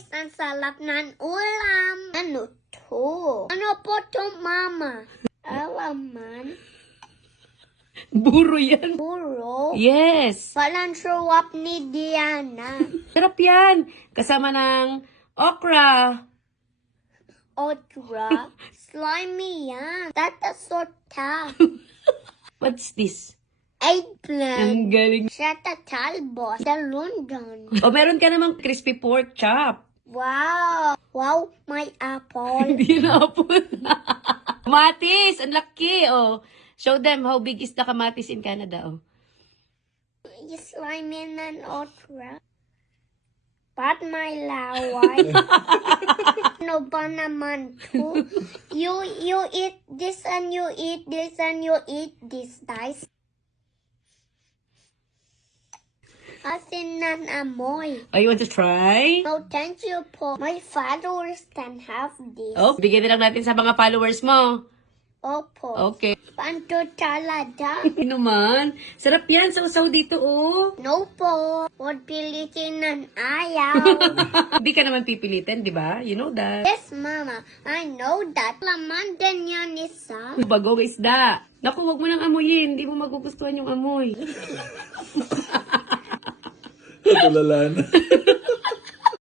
guys, ang sarap ng ulam. Ano to? Ano po to, mama? Alaman? Buro yan. Puro? Yes. Parang sarap ni Diana. Sarap yan. Kasama ng okra. Otra. Slimy yan. Tatasota. What's this? Eggplant. Ang galing. Shata talbos. Sa London. O, meron ka namang crispy pork chop. Wow. Wow, my apple. Hindi na po. Kamatis! Ang laki, oh. Show them how big is the kamatis in Canada, oh. Slimy and otra. But my laway. No ba naman to? You eat this and you eat this and you eat this, guys. Asin ng amoy. Oh, you want to try? No, thank you po. My followers can have this. Oh, bigyan na lang natin sa mga followers mo. Opo. Okay. Panto talaga. Ano man? Sarap yan. Sausaw dito, oh. No po. Huwag pilitin ng ayaw. Hindi ka naman pipilitin, di ba? You know that. Yes, Mama. I know that. Laman din yan isa. Bagong isda. Naku, huwag mo nang amuyin. Hindi mo magugustuhan yung amoy. Natulalan.